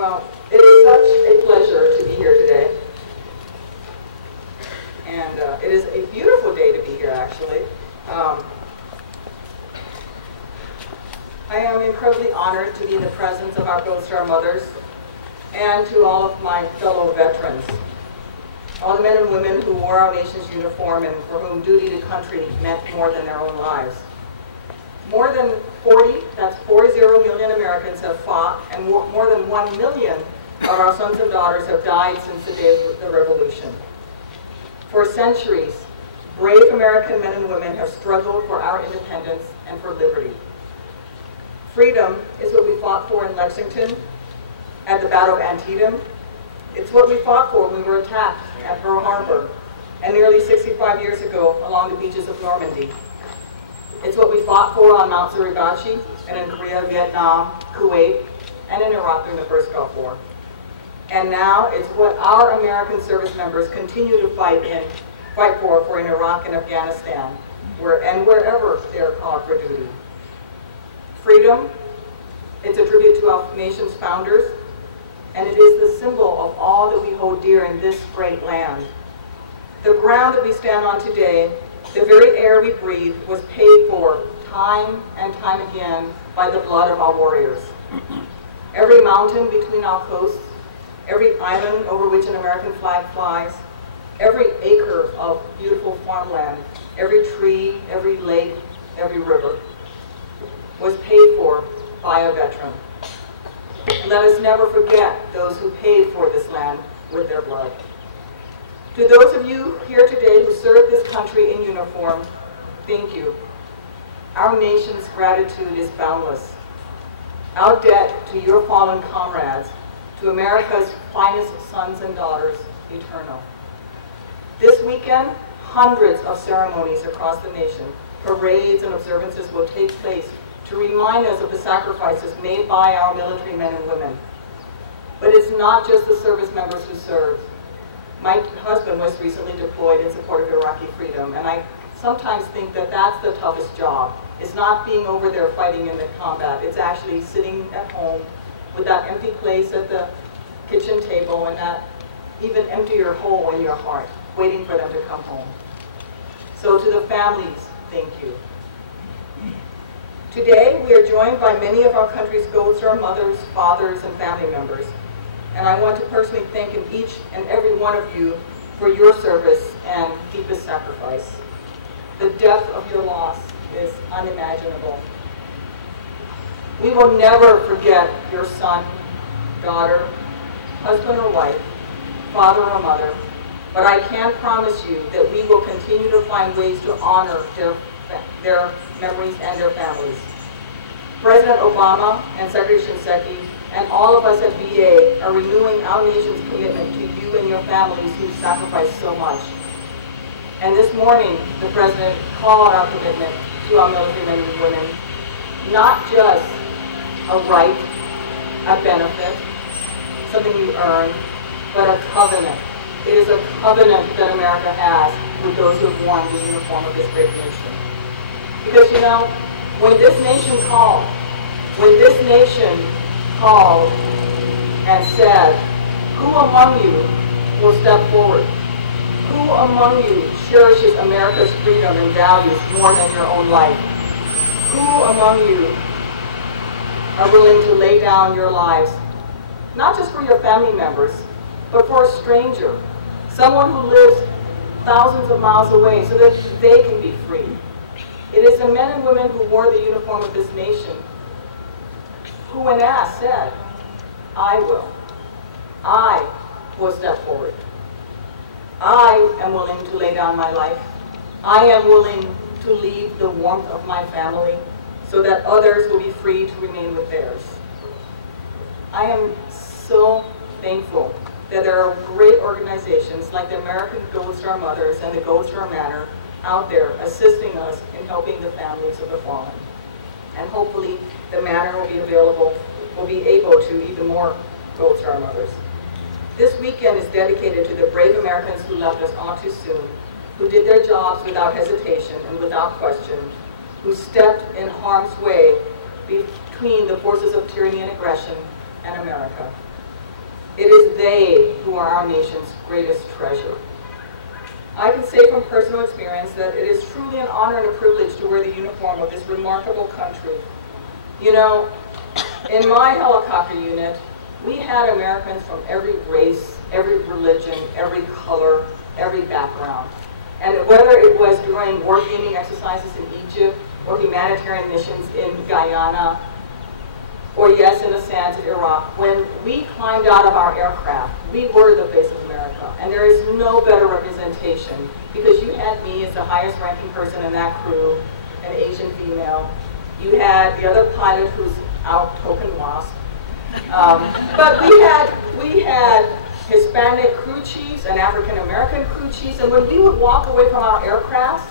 Well, it is such a pleasure to be here today. And it is a beautiful day to be here, actually. I am incredibly honored to be in the presence of our Gold Star mothers and to all of my fellow veterans, all the men and women who wore our nation's uniform and for whom duty to country meant more than their own lives. More than 40 million Americans have fought, and more than 1 million of our sons and daughters have died since the day of the Revolution. For centuries, brave American men and women have struggled for our independence and for liberty. Freedom is what we fought for in Lexington, at the Battle of Antietam. It's what we fought for when we were attacked at Pearl Harbor, and nearly 65 years ago along the beaches of Normandy. It's what we fought for on Mount Suribachi, and in Korea, Vietnam, Kuwait, and in Iraq during the first Gulf War. And now it's what our American service members continue to fight for in Iraq and Afghanistan, and wherever they are called for duty. Freedom, it's a tribute to our nation's founders, and it is the symbol of all that we hold dear in this great land. The ground that we stand on today, the very air we breathe, was paid for time and time again by the blood of our warriors. Every mountain between our coasts, every island over which an American flag flies, every acre of beautiful farmland, every tree, every lake, every river was paid for by a veteran. Let us never forget those who paid for this land with their blood. To those of you here today who serve this country in uniform, thank you. Our nation's gratitude is boundless. Our debt to your fallen comrades, to America's finest sons and daughters, eternal. This weekend, hundreds of ceremonies across the nation, parades and observances will take place to remind us of the sacrifices made by our military men and women. But it's not just the service members who serve. My husband was recently deployed in support of Iraqi freedom, and I sometimes think that that's the toughest job. It's not being over there fighting in the combat. It's actually sitting at home with that empty place at the kitchen table and that even emptier hole in your heart, waiting for them to come home. So to the families, thank you. Today, we are joined by many of our country's Gold Star mothers, fathers, and family members. And I want to personally thank each and every one of you for your service and deepest sacrifice. The depth of your loss is unimaginable. We will never forget your son, daughter, husband or wife, father or mother, but I can promise you that we will continue to find ways to honor their memories and their families. President Obama and Secretary Shinseki and all of us at VA are renewing our nation's commitment to you and your families who sacrificed so much. And this morning, the President called our commitment to our military men and women not just a right, a benefit, something you earn, but a covenant. It is a covenant that America has with those who have worn the uniform of this great nation. Because, you know, when this nation called and said, who among you will step forward? Who among you cherishes America's freedom and values more than your own life? Who among you are willing to lay down your lives, not just for your family members, but for a stranger, someone who lives thousands of miles away so that they can be free? It is the men and women who wore the uniform of this nation who, when asked, said, I will step forward. I am willing to lay down my life. I am willing to leave the warmth of my family so that others will be free to remain with theirs. I am so thankful that there are great organizations like the American Gold Star Mothers and the Gold Star Manor out there assisting us in helping the families of the fallen. And hopefully the Manor will be able to even more Gold Star mothers. This weekend is dedicated to the brave Americans who left us all too soon, who did their jobs without hesitation and without question, who stepped in harm's way between the forces of tyranny and aggression and America. It is they who are our nation's greatest treasure. I can say from personal experience that it is truly an honor and a privilege to wear the uniform of this remarkable country. You know, in my helicopter unit, we had Americans from every race, every religion, every color, every background. And whether it was during wargaming exercises in Egypt, or humanitarian missions in Guyana, or yes, in the sands of Iraq, when we climbed out of our aircraft, we were the face of America. And there is no better representation, because you had me as the highest ranking person in that crew, an Asian female. You had the other pilot who's our token wasp. But we had Hispanic crew chiefs and African American crew chiefs, and when we would walk away from our aircraft,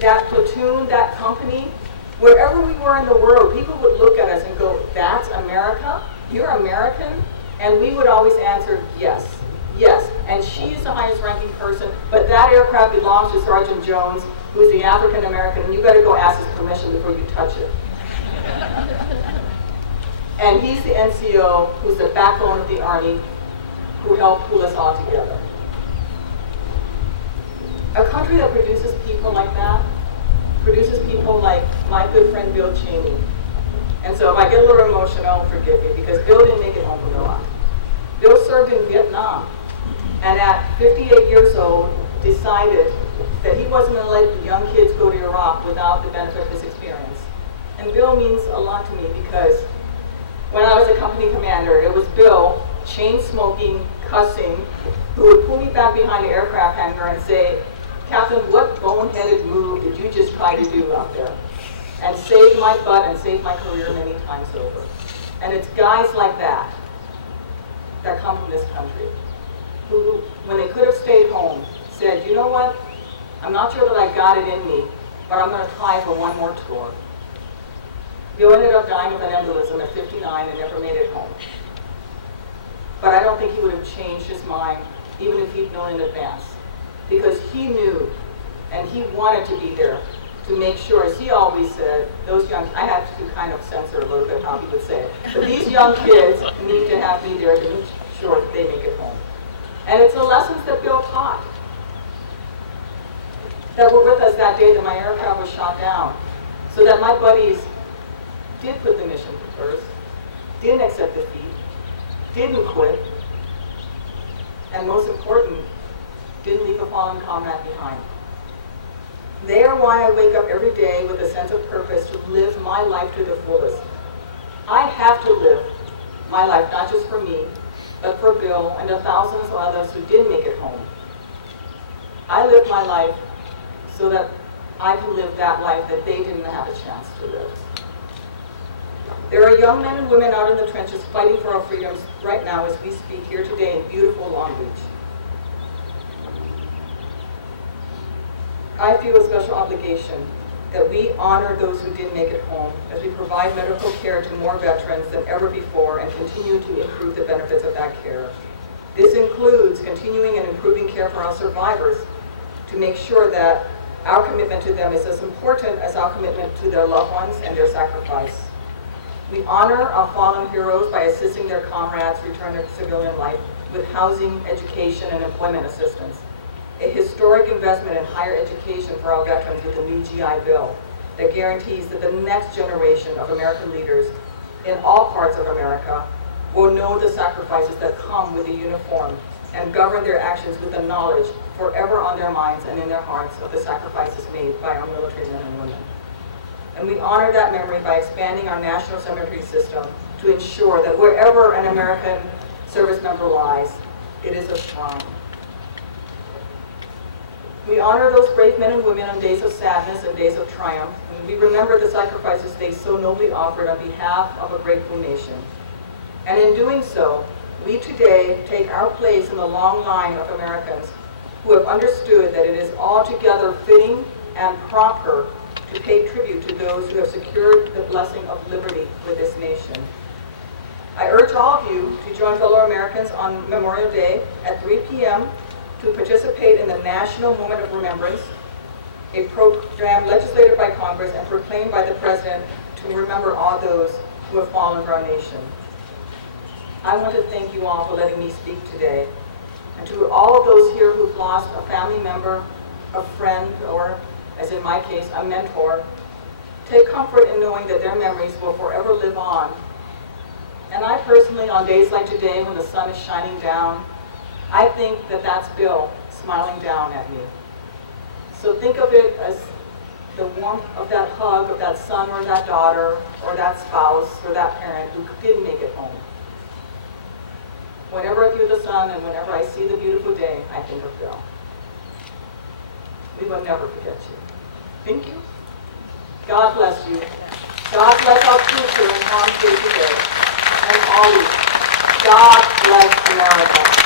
that platoon, that company, wherever we were in the world, people would look at us and go, "That's America? You're American?" And we would always answer, "Yes, yes." And she's the highest ranking person, but that aircraft belongs to Sergeant Jones, who's the African American, and you better go ask his permission before you touch it. And he's the NCO, who's the backbone of the Army, who helped pull us all together. A country that produces people like that, produces people like my good friend Bill Cheney. And so if I get a little emotional, forgive me, because Bill didn't make it home from Iraq. Bill served in Vietnam, and at 58 years old, decided that he wasn't going to let the young kids go to Iraq without the benefit of his experience. And Bill means a lot to me, because when I was a company commander, it was Bill, chain-smoking, cussing, who would pull me back behind the aircraft hangar and say, "Captain, what boneheaded move did you just try to do out there?" And saved my butt and saved my career many times over. And it's guys like that that come from this country, who, when they could have stayed home, said, "You know what? I'm not sure that I got it in me, but I'm going to try for one more tour." Bill ended up dying with an embolism at 59 and never made it home. But I don't think he would have changed his mind, even if he'd known in advance. Because he knew, and he wanted to be there to make sure, as he always said, those young, I had to kind of censor a little bit how he would say it, but these young kids need to have me there to make sure that they make it home. And it's the lessons that Bill taught that were with us that day that my aircraft was shot down, so that my buddies did put the mission first, didn't accept defeat, didn't quit, and most important, didn't leave a fallen comrade behind. They are why I wake up every day with a sense of purpose to live my life to the fullest. I have to live my life not just for me, but for Bill and the thousands of others who did make it home. I live my life so that I can live that life that they didn't have a chance to live. There are young men and women out in the trenches fighting for our freedoms right now as we speak here today in beautiful Long Beach. I feel a special obligation that we honor those who did make it home as we provide medical care to more veterans than ever before and continue to improve the benefits of that care. This includes continuing and improving care for our survivors to make sure that our commitment to them is as important as our commitment to their loved ones and their sacrifice. We honor our fallen heroes by assisting their comrades return to civilian life with housing, education, and employment assistance. A historic investment in higher education for our veterans with the new GI Bill that guarantees that the next generation of American leaders in all parts of America will know the sacrifices that come with the uniform and govern their actions with the knowledge forever on their minds and in their hearts of the sacrifices made by our military men and women. And we honor that memory by expanding our national cemetery system to ensure that wherever an American service member lies, it is a shrine. We honor those brave men and women on days of sadness and days of triumph, and we remember the sacrifices they so nobly offered on behalf of a grateful nation. And in doing so, we today take our place in the long line of Americans who have understood that it is altogether fitting and proper to pay tribute to those who have secured the blessing of liberty with this nation. I urge all of you to join fellow Americans on Memorial Day at 3 p.m. to participate in the National Moment of Remembrance, a program legislated by Congress and proclaimed by the President to remember all those who have fallen for our nation. I want to thank you all for letting me speak today. And to all of those here who've lost a family member, a friend, or, as in my case, a mentor, take comfort in knowing that their memories will forever live on. And I personally, on days like today when the sun is shining down, I think that that's Bill smiling down at me. So think of it as the warmth of that hug of that son or that daughter or that spouse or that parent who didn't make it home. Whenever I view the sun and whenever I see the beautiful day, I think of Bill. We will never forget you. Thank you. God bless you. God bless our future and Palm Day today. And always, God bless America.